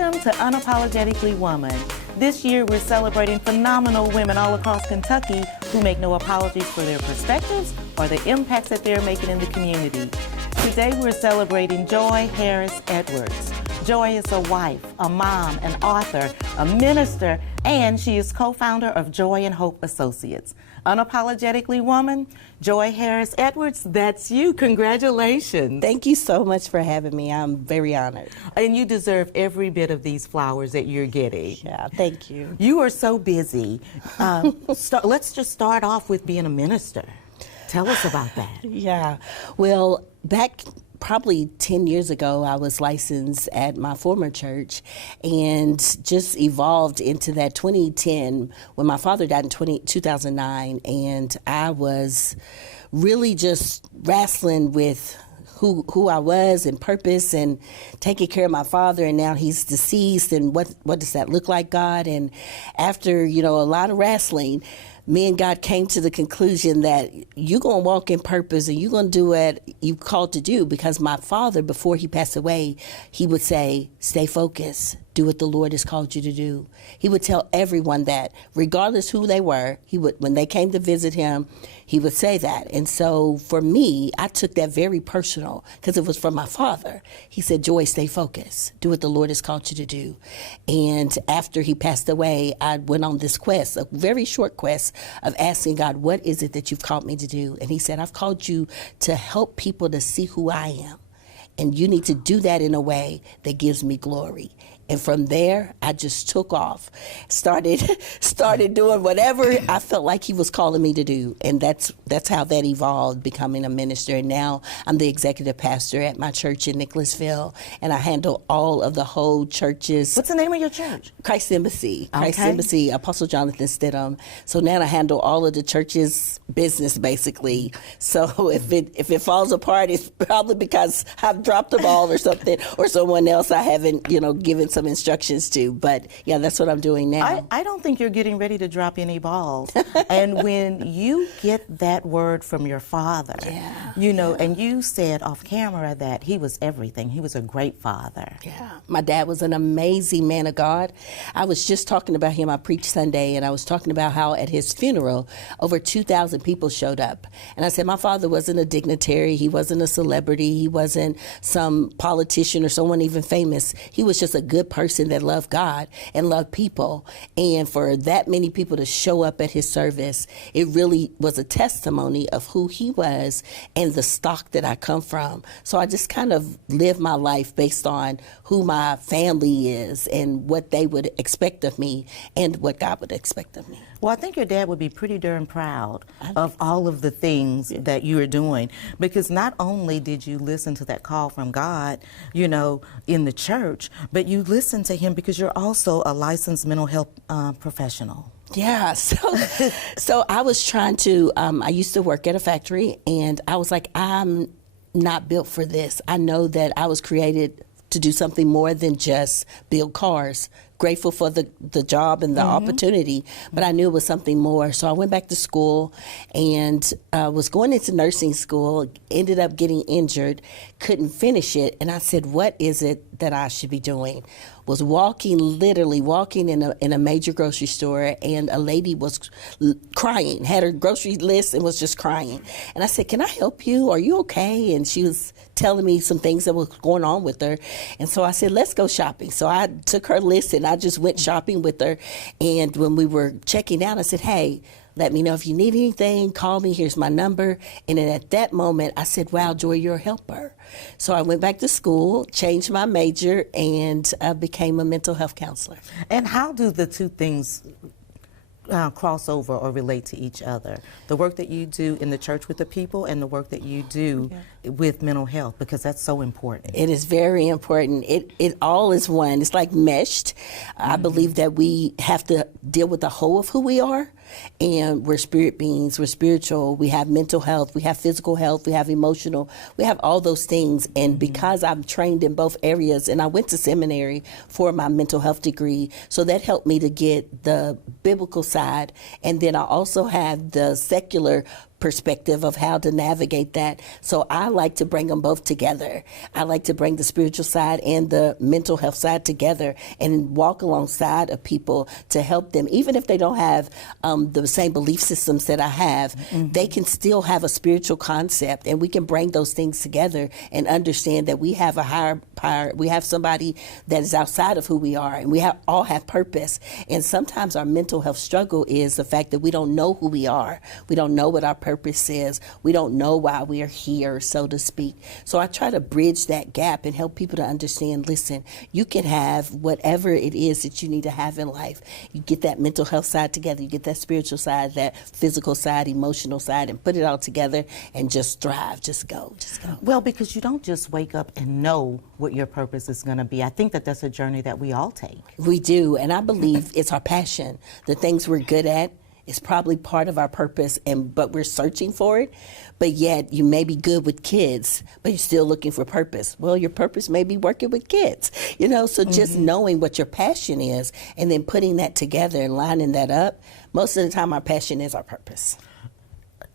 Welcome to Unapologetically Woman. This year we're celebrating phenomenal women all across Kentucky who make no apologies for their perspectives or the impacts that they're making in the community. Today we're celebrating Joy Harris Edwards. Joy is a wife, a mom, an author, a minister, and she is co-founder of Joy and Hope Associates. Unapologetically Woman, Joy Harris Edwards, that's you. Congratulations. Thank you so much for having me. I'm very honored. And you deserve every bit of these flowers that you're getting. Yeah, thank you. You are so busy. Let's just start off with being a minister. Tell us about that. Yeah, well, back probably 10 years ago, I was licensed at my former church and just evolved into that 2010 when my father died in 2009. And I was really just wrestling with who I was and purpose and taking care of my father, and now he's deceased, and what does that look like, God? And after, a lot of wrestling, me and God came to the conclusion that you're going to walk in purpose and you're going to do what you called to do, because my father, before he passed away, he would say, stay focused, do what the Lord has called you to do. He would tell everyone that, regardless who they were, when they came to visit him, he would say that. And so for me, I took that very personal because it was from my father. He said, Joy, stay focused, do what the Lord has called you to do. And after he passed away, I went on this quest, a very short quest of asking God, what is it that you've called me to do? And he said, I've called you to help people to see who I am. And you need to do that in a way that gives me glory. And from there, I just took off, started doing whatever I felt like he was calling me to do. And that's how that evolved, becoming a minister. And now I'm the executive pastor at my church in Nicholasville, and I handle all of the whole churches. What's the name of your church? Christ Embassy. Okay. Christ Embassy, Apostle Jonathan Stidham. So now I handle all of the church's business, basically. So if it falls apart, it's probably because I've dropped the ball or something, or someone else I haven't, given some instructions to. But yeah, that's what I'm doing now. I don't think you're getting ready to drop any balls. And when you get that word from your father, and you said off camera that he was everything. He was a great father. Yeah. My dad was an amazing man of God. I was just talking about him. I preached Sunday, and I was talking about how at his funeral, over 2,000 people showed up. And I said, my father wasn't a dignitary. He wasn't a celebrity. He wasn't some politician or someone even famous. He was just a good person that loved God and loved people. And for that many people to show up at his service, it really was a testimony of who he was and the stock that I come from. So I just kind of live my life based on who my family is and what they would expect of me and what God would expect of me. Well, I think your dad would be pretty darn proud of all of the things that you are doing, because not only did you listen to that call from God, in the church, but you listened to him because you're also a licensed mental health professional. Yeah, so I was trying to, I used to work at a factory, and I was like, I'm not built for this. I know that I was created to do something more than just build cars. Grateful for the job and the opportunity, but I knew it was something more. So I went back to school and was going into nursing school, ended up getting injured, couldn't finish it. And I said, what is it that I should be doing? Was literally walking in a major grocery store, and a lady was crying, had her grocery list and was just crying. And I said, can I help you? Are you okay? And she was telling me some things that was going on with her. And so I said, let's go shopping. So I took her list and I just went shopping with her. And when we were checking out, I said, hey, let me know if you need anything, call me, here's my number. And then at that moment, I said, wow, Joy, you're a helper. So I went back to school, changed my major, and became a mental health counselor. And how do the two things cross over or relate to each other? The work that you do in the church with the people and the work that you do with mental health, because that's so important. It is very important. It all is one. It's like meshed. I believe that we have to deal with the whole of who we are. And we're spirit beings, we're spiritual, we have mental health, we have physical health, we have emotional, we have all those things. And because I'm trained in both areas, and I went to seminary for my mental health degree, so that helped me to get the biblical side. And then I also have the secular perspective of how to navigate that. So I like to bring them both together. I like to bring the spiritual side and the mental health side together and walk alongside of people to help them. Even if they don't have the same belief systems that I have, they can still have a spiritual concept, and we can bring those things together and understand that we have a higher power. We have somebody that is outside of who we are, and we all have purpose. And sometimes our mental health struggle is the fact that we don't know who we are. We don't know what our purpose is. We don't know why we are here, so to speak. So I try to bridge that gap and help people to understand, listen, you can have whatever it is that you need to have in life. You get that mental health side together, you get that spiritual side, that physical side, emotional side, and put it all together and just thrive, just go. Well, because you don't just wake up and know what your purpose is going to be. I think that that's a journey that we all take. We do, and I believe it's our passion. The things we're good at is probably part of our purpose, but we're searching for it. But yet you may be good with kids, but you're still looking for purpose. Well, your purpose may be working with kids, so just knowing what your passion is and then putting that together and lining that up. Most of the time our passion is our purpose.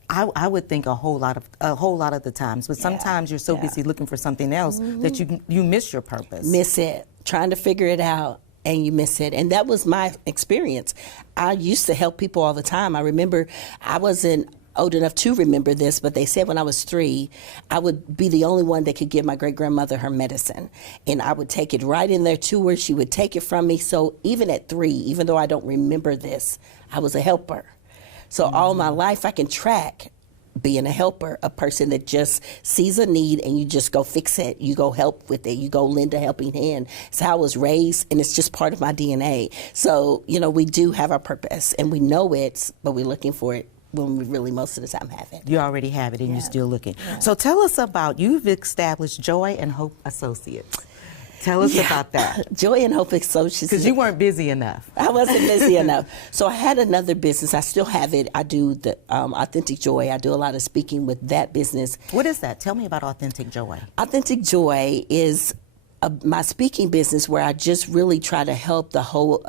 I would think a whole lot of the times, but sometimes you're so busy looking for something else that you miss your purpose. Miss it, trying to figure it out, and you miss it. And that was my experience. I used to help people all the time. I remember I wasn't old enough to remember this, but they said when I was 3, I would be the only one that could give my great-grandmother her medicine. And I would take it right in there to her. She would take it from me. So even at 3, even though I don't remember this, I was a helper. So all my life I can track being a helper, a person that just sees a need and you just go fix it. You go help with it. You go lend a helping hand. It's how I was raised, and it's just part of my DNA. So, we do have our purpose, and we know it, but we're looking for it when we really most of the time have it. You already have it, and you're still looking. Yeah. So tell us about, you've established Joy and Hope Associates. Tell us about that. Joy and Hope Associates. Because you weren't busy enough. I wasn't busy enough. So I had another business. I still have it. I do the Authentic Joy. I do a lot of speaking with that business. What is that? Tell me about Authentic Joy. Authentic Joy is my speaking business where I just really try to help the whole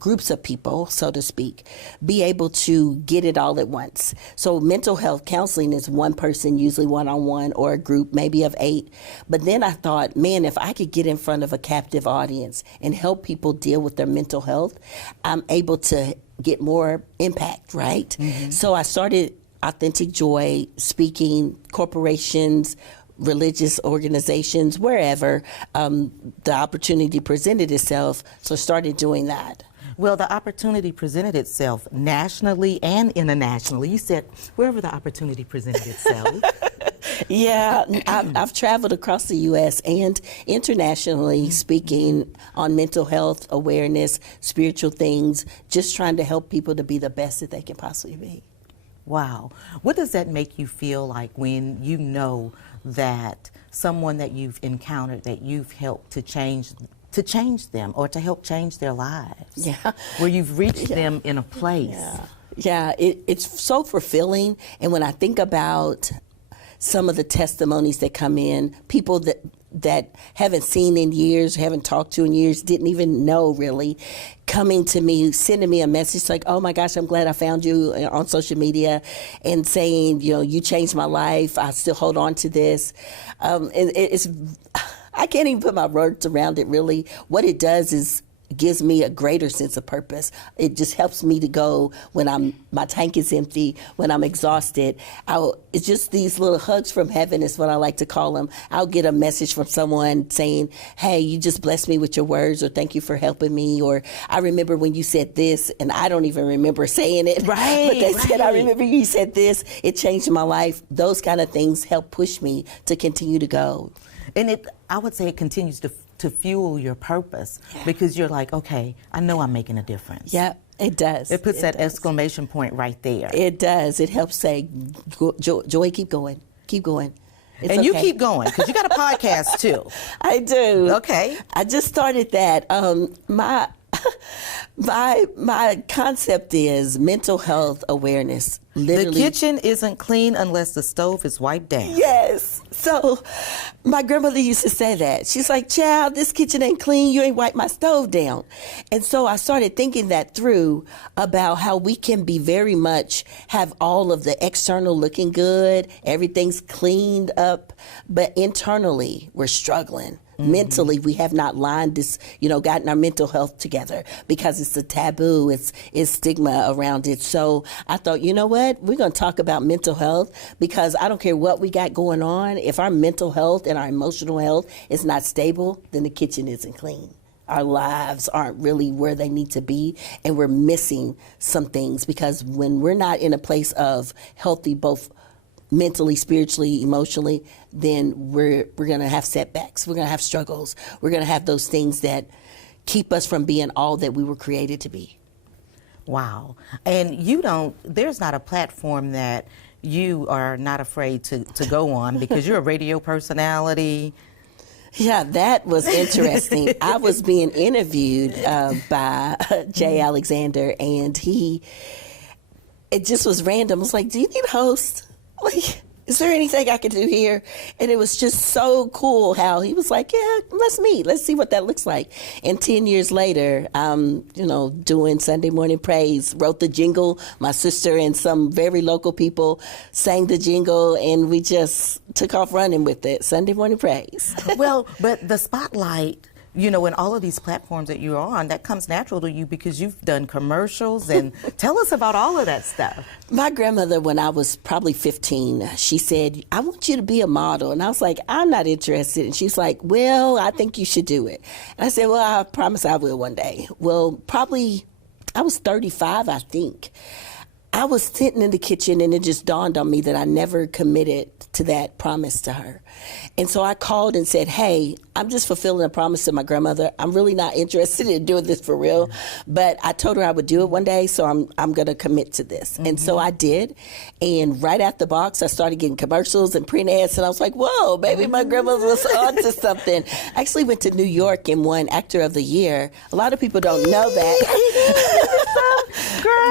groups of people, so to speak, be able to get it all at once. So mental health counseling is one person, usually one-on-one, or a group maybe of 8. But then I thought, man, if I could get in front of a captive audience and help people deal with their mental health, I'm able to get more impact, right? So I started Authentic Joy, speaking corporations, religious organizations, wherever the opportunity presented itself, so started doing that. Well, the opportunity presented itself nationally and internationally. You said wherever the opportunity presented itself. Yeah, I've traveled across the U.S. and internationally speaking on mental health awareness, spiritual things, just trying to help people to be the best that they can possibly be. Wow. What does that make you feel like when you know that someone that you've encountered, that you've helped to change them or to help change their lives? Yeah. Where you've reached them in a place. Yeah, it's so fulfilling. And when I think about some of the testimonies that come in, people that haven't seen in years, haven't talked to in years, didn't even know really, coming to me, sending me a message like, oh my gosh, I'm glad I found you on social media, and saying, you changed my life. I still hold on to this. It's I can't even put my words around it really. What it does is gives me a greater sense of purpose. It just helps me to go when my tank is empty, when I'm exhausted. It's just these little hugs from heaven is what I like to call them. I'll get a message from someone saying, hey, you just blessed me with your words, or thank you for helping me, or I remember when you said this, and I don't even remember saying it. Right. But they said, I remember you said this, it changed my life. Those kind of things help push me to continue to go. And I would say it continues to fuel your purpose, because you're like, okay, I know I'm making a difference. Yeah, it does. It puts that exclamation point right there. It does. It helps say, Joy, keep going. Keep going. It's and okay. You keep going, because you got a podcast too. I do. Okay. I just started that. My concept is mental health awareness. Literally. The kitchen isn't clean unless the stove is wiped down. Yes. So my grandmother used to say that. She's like, child, this kitchen ain't clean. You ain't wiped my stove down. And so I started thinking that through about how we can be very much have all of the external looking good. Everything's cleaned up. But internally, we're struggling. Mm-hmm. Mentally, we have not lined this, gotten our mental health together because it's a taboo, it's stigma around it. So I thought, you know what? We're going to talk about mental health because I don't care what we got going on. If our mental health and our emotional health is not stable, then the kitchen isn't clean. Our lives aren't really where they need to be, and we're missing some things because when we're not in a place of healthy, both mentally, spiritually, emotionally, then we're going to have setbacks. We're going to have struggles. We're going to have those things that keep us from being all that we were created to be. Wow. And there's not a platform that you are not afraid to go on because you're a radio personality. Yeah, that was interesting. I was being interviewed by Jay Alexander, and it just was random. I was like, do you need a host? Like, is there anything I could do here? And it was just so cool how he was like, yeah, let's meet. Let's see what that looks like. And 10 years later, doing Sunday Morning Praise, wrote the jingle. My sister and some very local people sang the jingle, and we just took off running with it. Sunday Morning Praise. Well, but the spotlight, in all of these platforms that you're on, that comes natural to you because you've done commercials. And tell us about all of that stuff. My grandmother, when I was probably 15, she said, I want you to be a model. And I was like, I'm not interested. And she's like, well, I think you should do it. And I said, well, I promise I will one day. Well, probably I was 35, I think. I was sitting in the kitchen, and it just dawned on me that I never committed to that promise to her. And so I called and said, hey, I'm just fulfilling a promise to my grandmother. I'm really not interested in doing this for real. But I told her I would do it one day, so I'm going to commit to this. Mm-hmm. And so I did. And right out the box, I started getting commercials and print ads. And I was like, whoa, maybe my grandmother was onto something. I actually went to New York and won Actor of the Year. A lot of people don't know that.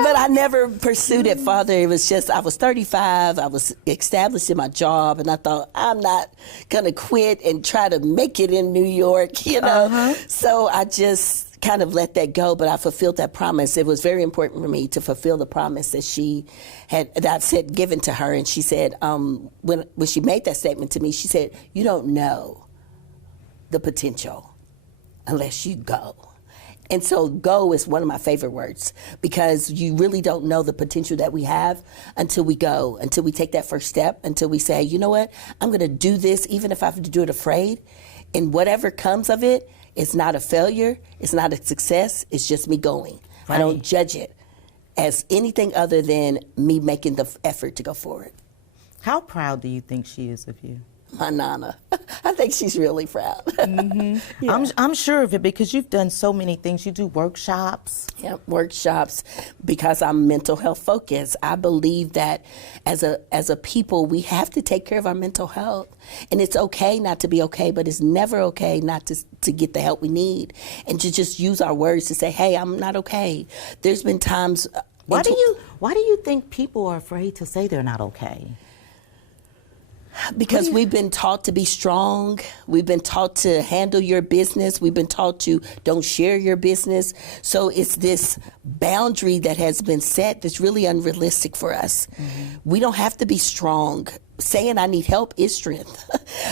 But I never pursued it further. It was just, I was 35. I was established in my job. And I thought, I'm not going to quit and try to make it in New York, Uh-huh. So I just kind of let that go, but I fulfilled that promise. It was very important for me to fulfill the promise that I said given to her. And she said, when she made that statement to me, she said, you don't know the potential unless you go. And so go is one of my favorite words because you really don't know the potential that we have until we go, until we take that first step, until we say, you know what, I'm going to do this even if I have to do it afraid. And whatever comes of it, it's not a failure, it's not a success, it's just me going. Right. I don't judge it as anything other than me making the effort to go forward. How proud do you think she is of you? My Nana. I think she's really proud. Mm-hmm. Yeah. I'm sure of it because you've done so many things. You do workshops. Yeah, workshops because I'm mental health focused. I believe that as a people, we have to take care of our mental health. And it's okay not to be okay, but it's never okay not to get the help we need and to just use our words to say, hey, I'm not okay. There's been times... Why do you think people are afraid to say they're not okay? Because we've been taught to be strong. We've been taught to handle your business. We've been taught to don't share your business. So it's this boundary that has been set that's really unrealistic for us. Mm-hmm. We don't have to be strong. Saying I need help is strength.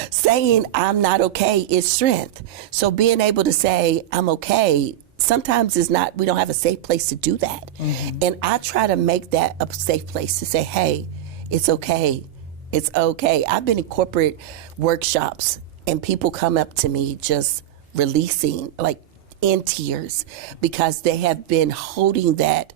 Saying I'm not okay is strength. So being able to say I'm okay sometimes is not, we don't have a safe place to do that. Mm-hmm. And I try to make that a safe place to say, hey, it's okay. It's okay. I've been in corporate workshops and people come up to me just releasing, like in tears, because they have been holding that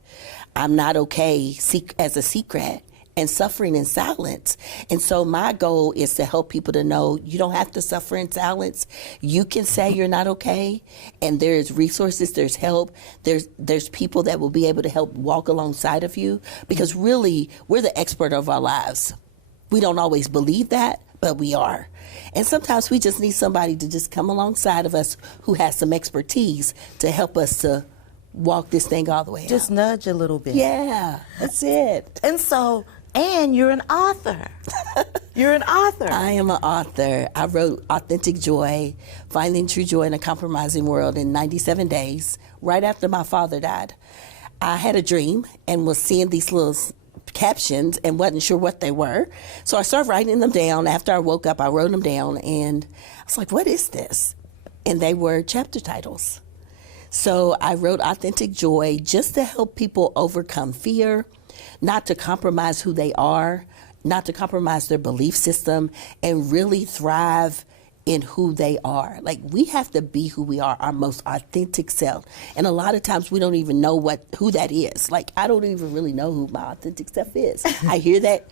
I'm not okay as a secret and suffering in silence. And so my goal is to help people to know you don't have to suffer in silence. You can say you're not okay, and there's resources, there's help, there's people that will be able to help walk alongside of you, because really we're the expert of our lives. We don't always believe that, but we are. And sometimes we just need somebody to just come alongside of us who has some expertise to help us to walk this thing all the way Just out. nudge a little bit. Yeah, that's it. And so, and you're an author. You're an author. I am an author. I wrote Authentic Joy, Finding True Joy in a Compromising World in 97 days, right after my father died. I had a dream and was seeing these little captions and wasn't sure what they were. So I started writing them down. After I woke up, I wrote them down, and I was like, what is this? And they were chapter titles. So I wrote Authentic Joy just to help people overcome fear, not to compromise who they are, not to compromise their belief system, and really thrive in who they are. Like, we have to be who we are, our most authentic self. And a lot of times we don't even know who that is. Like, I don't even really know who my authentic self is. I hear that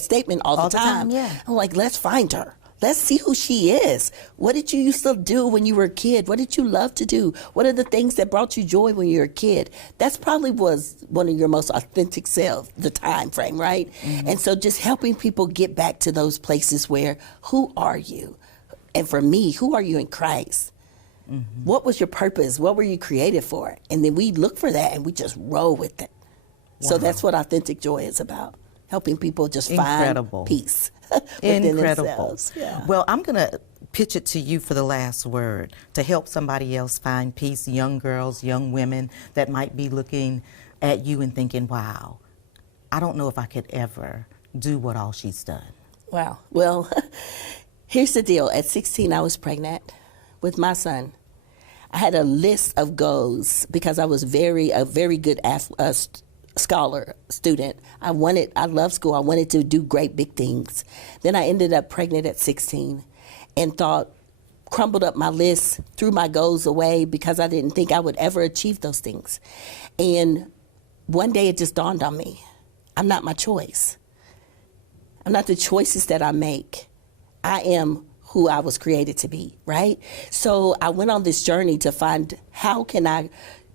statement all the time. Yeah. I'm like, let's find her. Let's see who she is. What did you used to do when you were a kid? What did you love to do? What are the things that brought you joy when you were a kid? That's probably was one of your most authentic self, the time frame, right? Mm-hmm. And so just helping people get back to those places where, who are you? And for me, who are you in Christ? Mm-hmm. What was your purpose? What were you created for? And then we look for that and we just roll with it. Wow. So that's what Authentic Joy is about, helping people just find peace within themselves. Yeah. Well, I'm going to pitch it to you for the last word to help somebody else find peace, young girls, young women that might be looking at you and thinking, wow, I don't know if I could ever do what all she's done. Wow. Well, here's the deal. At 16, I was pregnant with my son. I had a list of goals because I was a very good scholar, student. I loved school. I wanted to do great big things. Then I ended up pregnant at 16 and crumbled up my list, threw my goals away because I didn't think I would ever achieve those things. And one day it just dawned on me, I'm not my choice. I'm not the choices that I make. I am who I was created to be, right? So I went on this journey to find how can I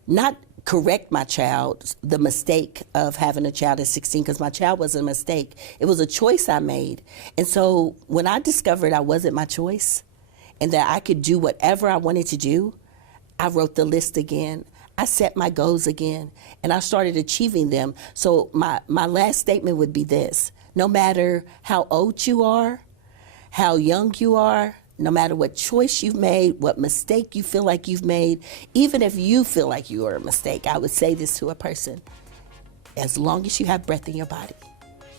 not correct my child, the mistake of having a child at 16, because my child was a mistake. It was a choice I made. And so when I discovered I wasn't my choice and that I could do whatever I wanted to do, I wrote the list again. I set my goals again, and I started achieving them. So my last statement would be this: no matter how old you are, how young you are, no matter what choice you've made, what mistake you feel like you've made, even if you feel like you are a mistake, I would say this to a person: as long as you have breath in your body,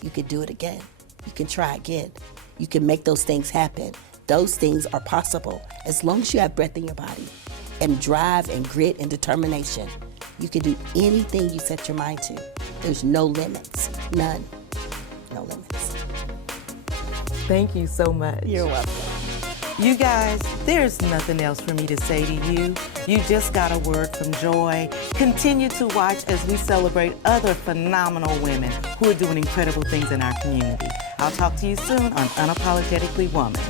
you can do it again. You can try again. You can make those things happen. Those things are possible. As long as you have breath in your body and drive and grit and determination, you can do anything you set your mind to. There's no limits. None. No limits. Thank you so much. You're welcome. You guys, there's nothing else for me to say to you. You just got a word from Joy. Continue to watch as we celebrate other phenomenal women who are doing incredible things in our community. I'll talk to you soon on Unapologetically Woman.